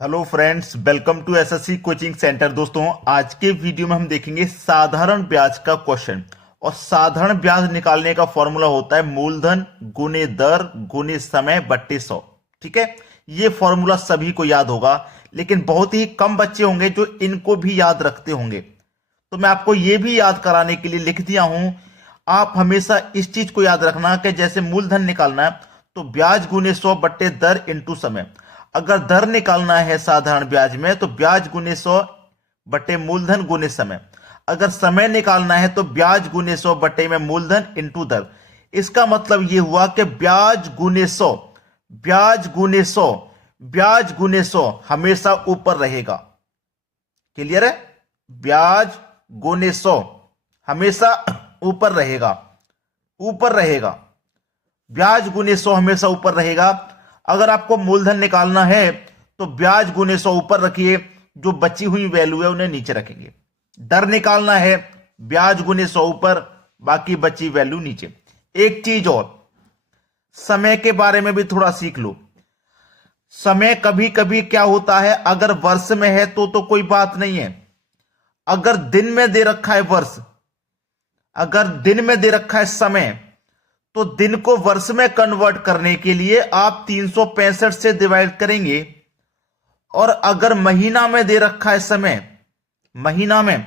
Hello friends, welcome to SSC coaching centre. दोस्तों, आज के वीडियो में हम देखेंगे साधारण ब्याज का क्वेश्चन। और साधारण ब्याज निकालने का फॉर्मूला होता है मूलधन गुने दर गुने समय बट्टे 100। ठीक है, ये फॉर्मूला सभी को याद होगा, लेकिन बहुत ही कम बच्चे होंगे जो इनको भी याद रखते होंगे। तो मैं आपको ये भी याद कराने के लिए लिख दिया हूं। आप हमेशा इस चीज को याद रखना कि जैसे मूलधन निकालना है तो ब्याज गुने 100 बट्टे दर इंटू समय। अगर दर निकालना है साधारण ब्याज में तो ब्याज गुने 100 बट्टे मूलधन गुने समय। अगर समय निकालना है तो ब्याज गुने 100 बट्टे में मूलधन इंटू दर। इसका मतलब यह हुआ कि ब्याज गुने 100, ब्याज गुने 100, ब्याज गुने 100 हमेशा ऊपर रहेगा। क्लियर है? ब्याज गुने 100 हमेशा ऊपर रहेगा, ऊपर रहेगा। ब्याज गुने 100 हमेशा ऊपर रहेगा। अगर आपको मूलधन निकालना है तो ब्याज गुने 100 ऊपर रखिए, जो बची हुई वैल्यू है उन्हें नीचे रखेंगे। दर निकालना है, ब्याज गुने 100 ऊपर, बाकी बची वैल्यू नीचे। एक चीज और, समय के बारे में भी थोड़ा सीख लो। समय कभी कभी क्या होता है, अगर वर्ष में है तो कोई बात नहीं है। अगर दिन में दे रखा है वर्ष, अगर दिन में दे रखा है समय, तो दिन को वर्ष में कन्वर्ट करने के लिए आप 365 से डिवाइड करेंगे। और अगर महीना में दे रखा है समय, महीना में,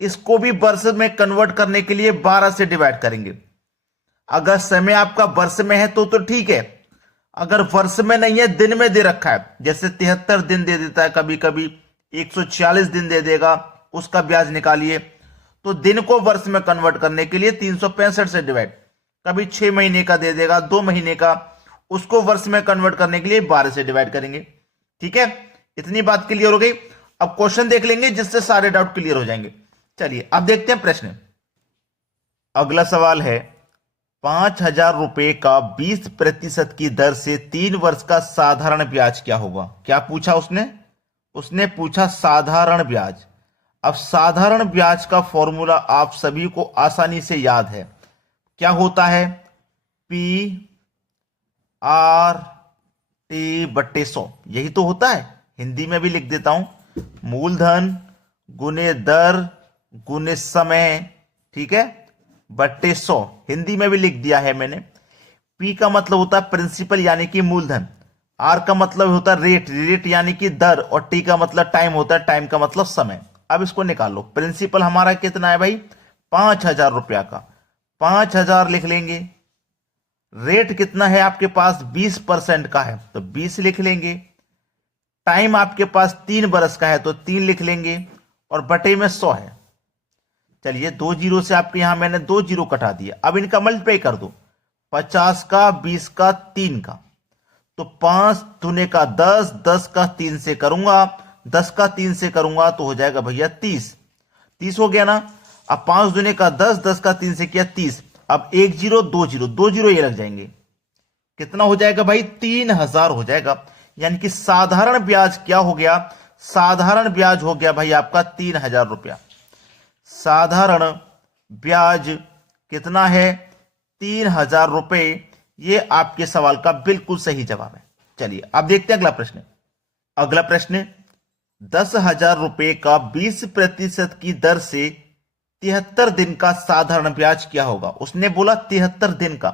इसको भी वर्ष में कन्वर्ट करने के लिए 12 से डिवाइड करेंगे। अगर समय आपका वर्ष में है तो ठीक है। अगर वर्ष में नहीं है, दिन में दे रखा है, जैसे 73 दिन दे देता है, कभी कभी 146 दिन दे देगा, उसका ब्याज निकालिए। तो दिन को वर्ष में कन्वर्ट करने के लिए 365 से डिवाइड, कभी 6 महीने का दे देगा, 2 महीने का, उसको वर्ष में कन्वर्ट करने के लिए 12 से डिवाइड करेंगे। ठीक है, इतनी बात क्लियर हो गई। अब क्वेश्चन देख लेंगे जिससे सारे डाउट क्लियर हो जाएंगे। चलिए अब देखते हैं प्रश्न। अगला सवाल है, 5,000 रुपए का 20% की दर से 3 वर्ष का साधारण ब्याज क्या होगा? क्या पूछा उसने? उसने पूछा साधारण ब्याज। अब साधारण ब्याज का फॉर्मूला आप सभी को आसानी से याद है। क्या होता है? पी आर टी बट्टे 100, यही तो होता है। हिंदी में भी लिख देता हूं, मूलधन गुने दर गुने समय, ठीक है, बट्टे 100। हिंदी में भी लिख दिया है मैंने। पी का मतलब होता है प्रिंसिपल यानी कि मूलधन, आर का मतलब होता है रेट, रेट यानी कि दर, और टी का मतलब टाइम होता है, टाइम का मतलब समय। अब इसको निकालो। प्रिंसिपल हमारा कितना है भाई? 5,000 रुपया का 5,000 लिख लेंगे। रेट कितना है आपके पास? 20% का है तो 20 लिख लेंगे। टाइम आपके पास 3 बरस का है तो 3 लिख लेंगे, और बटे में 100 है। चलिए 2 जीरो से आपके यहां मैंने 2 जीरो कटा दिया। अब इनका मल्टीप्लाई कर दो, 50 का, 20 का, 3 का, तो 5 दूने का 10, 10 का 3 से करूंगा, 10 का 3 से करूंगा तो हो जाएगा भैया 30। 30 हो गया ना। अब 5 दूने का 10, 10 का 3 से किया 30। अब 1 जीरो 2 जीरो, 2 जीरो ये लग जाएंगे। कितना हो जाएगा भाई? 3,000 हो जाएगा। यानी कि साधारण ब्याज क्या हो गया? साधारण ब्याज हो गया भाई आपका 3,000 रुपया। साधारण ब्याज कितना है? 3,000 रुपए। ये आपके सवाल का बिल्कुल सही जवाब है। चलिए अब देखते हैं अगला प्रश्न। अगला प्रश्न, 10,000 रुपए का 20% की दर से 73 दिन का साधारण ब्याज क्या होगा? उसने बोला 73 दिन का।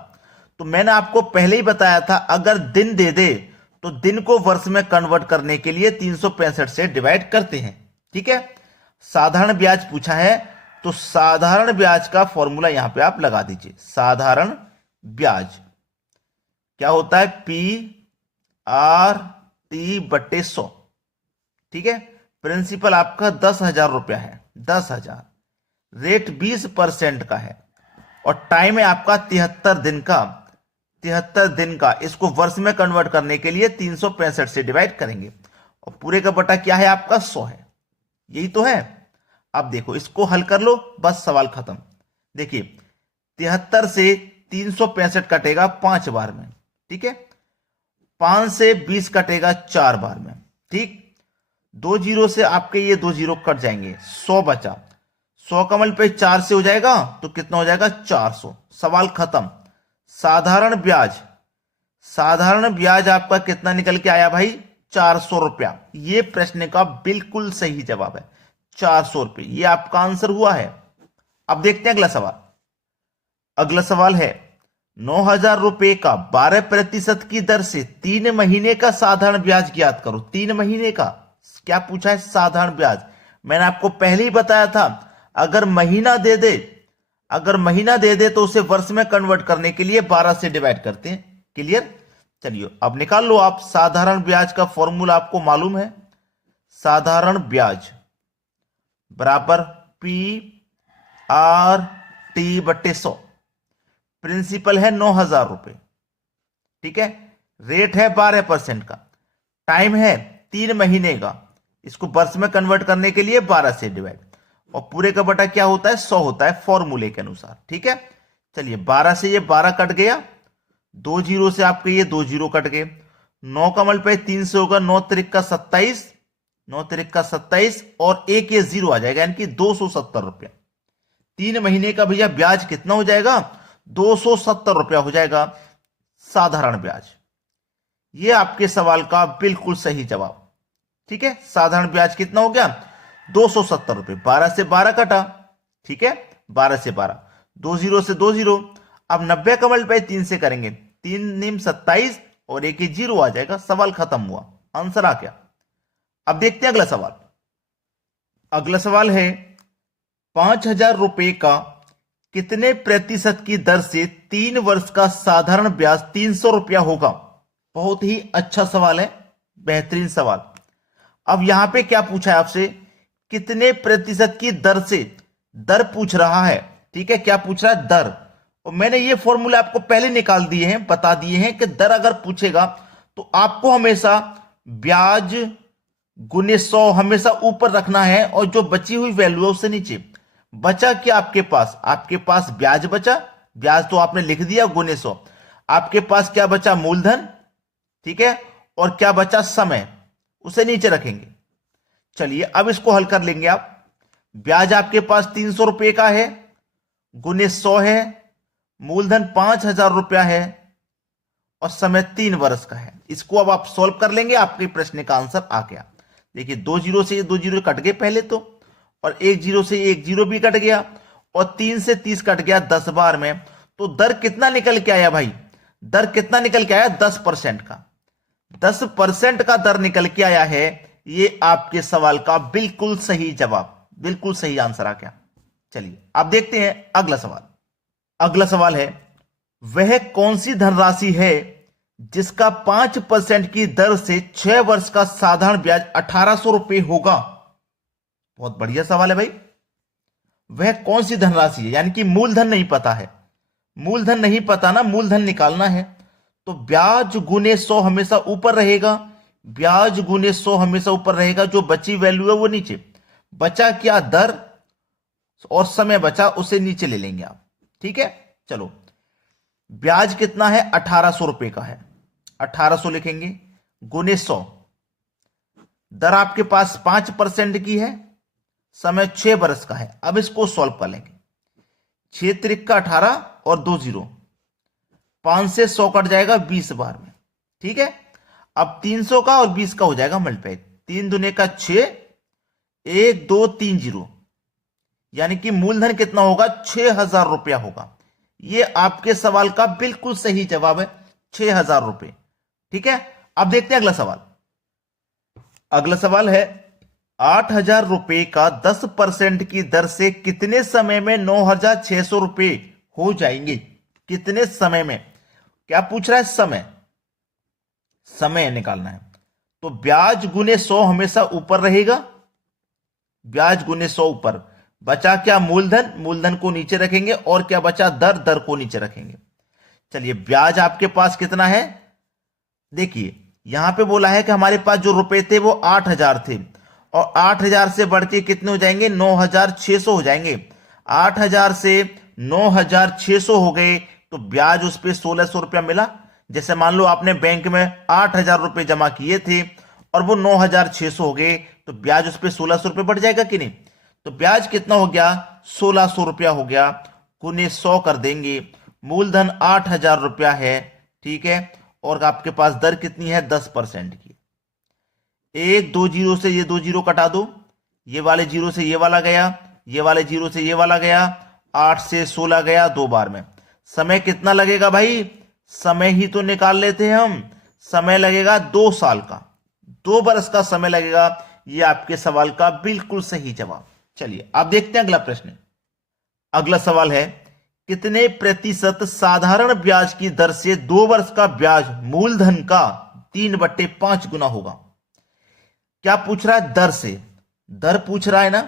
तो मैंने आपको पहले ही बताया था, अगर दिन दे दे तो दिन को वर्ष में कन्वर्ट करने के लिए 365 से डिवाइड करते हैं। ठीक है, साधारण ब्याज पूछा है तो साधारण ब्याज का फॉर्मूला यहां पे आप लगा दीजिए। साधारण ब्याज क्या होता है? पी आर टी बट्टे 100। ठीक है, प्रिंसिपल आपका 10,000 रुपया है, 10,000। रेट 20% का है, और टाइम है आपका 73 दिन का, 73 दिन का। इसको वर्ष में कन्वर्ट करने के लिए 365 से डिवाइड करेंगे, और पूरे का बटा क्या है आपका? 100 है। यही तो है। अब देखो, इसको हल कर लो, बस सवाल खत्म। देखिए 73 से 365 कटेगा 5 बार में, ठीक है। 5 से 20 कटेगा 4 बार में, ठीक। 2 जीरो से आपके ये 2 जीरो कट जाएंगे, 100 बचा। 100 का मल्टीप्लाई 4 से हो जाएगा तो कितना हो जाएगा? 400। सवाल खत्म। साधारण ब्याज, साधारण ब्याज आपका कितना निकल के आया भाई? 400 रुपया। ये प्रश्न का बिल्कुल सही जवाब है, 400 रुपये, ये आपका आंसर हुआ है। अब देखते हैं अगला सवाल। अगला सवाल है 9,000 रुपए का 12% की दर से 3 महीने का साधारण ब्याज ज्ञात करो। 3 महीने का क्या पूछा है? साधारण ब्याज। मैंने आपको पहले ही बताया था, अगर महीना दे दे तो उसे वर्ष में कन्वर्ट करने के लिए 12 से डिवाइड करते हैं। क्लियर? चलिए अब निकाल लो आप। साधारण ब्याज का फॉर्मूला आपको मालूम है, साधारण ब्याज बराबर PRT/100। प्रिंसिपल है 9,000 रुपए, ठीक है। रेट है 12% का, टाइम है 3 महीने का, इसको वर्ष में कन्वर्ट करने के लिए 12 से डिवाइड, और पूरे का बटा क्या होता है? 100 होता है फॉर्मूले के अनुसार, ठीक है। चलिए 12 से ये 12 कट गया, 2 जीरो से आपके ये 2 जीरो कट गए, 9 का मल्टीप्लाई 3 से होगा, 9 त्रिक का 27, 9 त्रिक का 27, और एक ये जीरो आ जाएगा, यानी कि 270 रुपया। 3 महीने का भैया ब्याज कितना हो जाएगा? 270 रुपया हो जाएगा साधारण ब्याज। ये आपके सवाल का बिल्कुल सही जवाब, ठीक है। साधारण ब्याज कितना हो गया? 270 रुपये। 12 से 12 कटा, ठीक है, 12 से 12, 2 जीरो से 2 जीरो। अब 90 का मल्टीप्लाई 3 से करेंगे, 3 निम 27, और एक ही जीरो आ जाएगा, सवाल खत्म हुआ, आंसर आ गया। अब देखते हैं अगला सवाल। अगला सवाल है 5,000 रुपए का कितने प्रतिशत की दर से 3 वर्ष का साधारण ब्याज 300 रुपया होगा? बहुत ही अच्छा सवाल है, बेहतरीन सवाल। अब यहां पे क्या पूछा है आपसे? कितने प्रतिशत की दर से, दर पूछ रहा है, ठीक है। क्या पूछ रहा है? दर। और मैंने ये फॉर्मूला आपको पहले निकाल दिए हैं, बता दिए हैं कि दर अगर पूछेगा तो आपको हमेशा ब्याज गुने 100 हमेशा ऊपर रखना है, और जो बची हुई वैल्यू है उससे नीचे। बचा क्या आपके पास? आपके पास ब्याज बचा, ब्याज तो आपने लिख दिया गुने 100। आपके पास क्या बचा? मूलधन, ठीक है, और क्या बचा? समय, उसे नीचे रखेंगे। चलिए अब इसको हल कर लेंगे आप। ब्याज आपके पास 300 रुपए का है, गुने 100 है, मूलधन 5,000 रुपया है, और समय 3 वर्ष का है। इसको अब आप सॉल्व कर लेंगे, आपके प्रश्न का आंसर आ गया। देखिए 2 जीरो से 2 जीरो कट गए पहले तो, और 1 जीरो से 1 जीरो भी कट गया, और 3 से 30 कट गया 10 बार में। तो दर कितना निकल के आया भाई? दर कितना निकल के आया? 10% का, 10% का दर निकल के आया है। ये आपके सवाल का बिल्कुल सही जवाब, बिल्कुल सही आंसर आ गया। चलिए अब देखते हैं अगला सवाल। अगला सवाल है वह कौन सी धनराशि है जिसका 5% की दर से 6 वर्ष का साधारण ब्याज 1,800 रुपए होगा? बहुत बढ़िया सवाल है भाई। वह कौन सी धनराशि है, यानी कि मूलधन नहीं पता है। मूलधन नहीं पता ना, मूलधन निकालना है, तो ब्याज गुने 100 हमेशा ऊपर रहेगा, ब्याज गुने 100 हमेशा ऊपर रहेगा, जो बची वैल्यू है वो नीचे। बचा क्या? दर, और समय बचा, उसे नीचे ले लेंगे आप, ठीक है। चलो ब्याज कितना है? 1,800 रुपए का है, 1,800 लिखेंगे, गुने 100। दर आपके पास 5% की है, समय 6 वर्ष का है। अब इसको सॉल्व कर लेंगे। 6 त्रिक का 18, और 2 जीरो, 5 से 100 कट जाएगा 20 बार में, ठीक है। अब 300 का और 20 का हो जाएगा मल्टीप्लाई, 3 दुने का 6, 1 2 3 जीरो, यानी कि मूलधन कितना होगा? 6,000 रुपया होगा। ये आपके सवाल का बिल्कुल सही जवाब है, 6,000 रुपए, ठीक है। अब देखते हैं अगला सवाल। अगला सवाल है 8,000 रुपए का 10% की दर से कितने समय में 9,600 रुपए हो जाएंगे? कितने समय में? क्या पूछ रहा है? समय, समय निकालना है। तो ब्याज गुने 100 हमेशा ऊपर रहेगा, ब्याज गुने 100 ऊपर। बचा क्या? मूलधन, मूलधन को नीचे रखेंगे, और क्या बचा? दर, दर को नीचे रखेंगे। चलिए ब्याज आपके पास कितना है? देखिए यहां पे बोला है कि हमारे पास जो रुपए थे वो 8,000 थे, और 8,000 से बढ़ के कितने हो जाएंगे? 9,600 हो जाएंगे। 8,000 से 9,600 हो गए, तो ब्याज उस पर 1,600 रुपया मिला। जैसे मान लो आपने बैंक में 8,000 रुपए जमा किए थे, और वो 9,600 हो गए, तो ब्याज उस पर 1,600 रुपये बढ़ जाएगा कि नहीं? तो ब्याज कितना हो गया? 1,600 रुपया हो गया, गुने 100 कर देंगे। मूलधन 8,000 रुपया है, ठीक है, और आपके पास दर कितनी है? 10% की। एक 2 जीरो से ये 2 जीरो कटा दो, ये वाले जीरो से ये वाला गया, ये वाले जीरो से ये वाला गया, 8 से 16 गया 2 बार में। समय कितना लगेगा भाई? समय ही तो निकाल लेते हैं हम। समय लगेगा 2 साल का, 2 बरस का समय लगेगा। ये आपके सवाल का बिल्कुल सही जवाब। चलिए आप देखते हैं अगला प्रश्न। अगला सवाल है, कितने प्रतिशत साधारण ब्याज की दर से 2 वर्ष का ब्याज मूलधन का 3/5 गुना होगा? क्या पूछ रहा है? दर से। दर पूछ रहा है ना,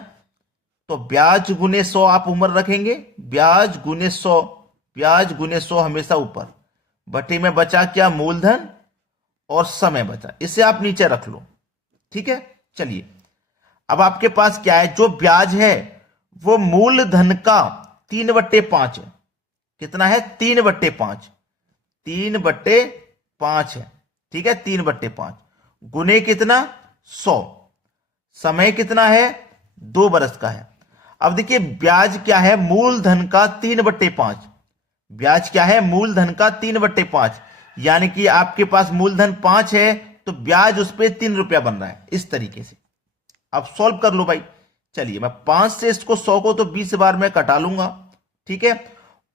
तो ब्याज गुने 100 आप उम्र रखेंगे, ब्याज गुने 100, ब्याज गुने 100 हमेशा ऊपर, बटे में बचा क्या? मूलधन और समय बचा, इसे आप नीचे रख लो। ठीक है, चलिए अब आपके पास क्या है? जो ब्याज है वो मूलधन का 3/5 है। कितना है? 3/5, 3/5 है। ठीक है, 3/5 गुने कितना? 100। समय कितना है? 2 बरस का है। अब देखिए ब्याज क्या है? मूलधन का 3/5। ब्याज क्या है? मूलधन का 3/5, यानी कि आपके पास मूलधन 5 है तो ब्याज उस पर 3 रुपया बन रहा है। इस तरीके से अब सॉल्व कर लो भाई। चलिए मैं 5 से इसको 100 को तो 20 बार में कटा लूंगा। ठीक है,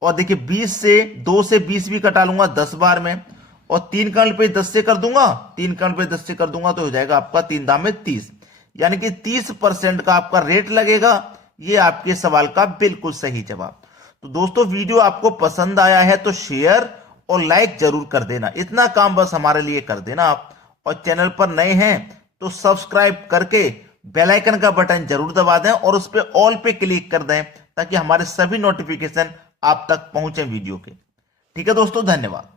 और देखिए 20 से 2 से 20 भी कटा लूंगा 10 बार में, और 3 का पे 10 से कर दूंगा, 3 का पे 10 से कर दूंगा तो हो जाएगा आपका 3 दाम में 30, यानी कि 30% का आपका रेट लगेगा। ये आपके सवाल का बिल्कुल सही जवाब। तो दोस्तों वीडियो आपको पसंद आया है तो शेयर और लाइक जरूर कर देना, इतना काम बस हमारे लिए कर देना आप। और चैनल पर नए हैं तो सब्सक्राइब करके बेल आइकन का बटन जरूर दबा दें और उस पर ऑल पे क्लिक कर दें ताकि हमारे सभी नोटिफिकेशन आप तक पहुंचे वीडियो के। ठीक है दोस्तों, धन्यवाद।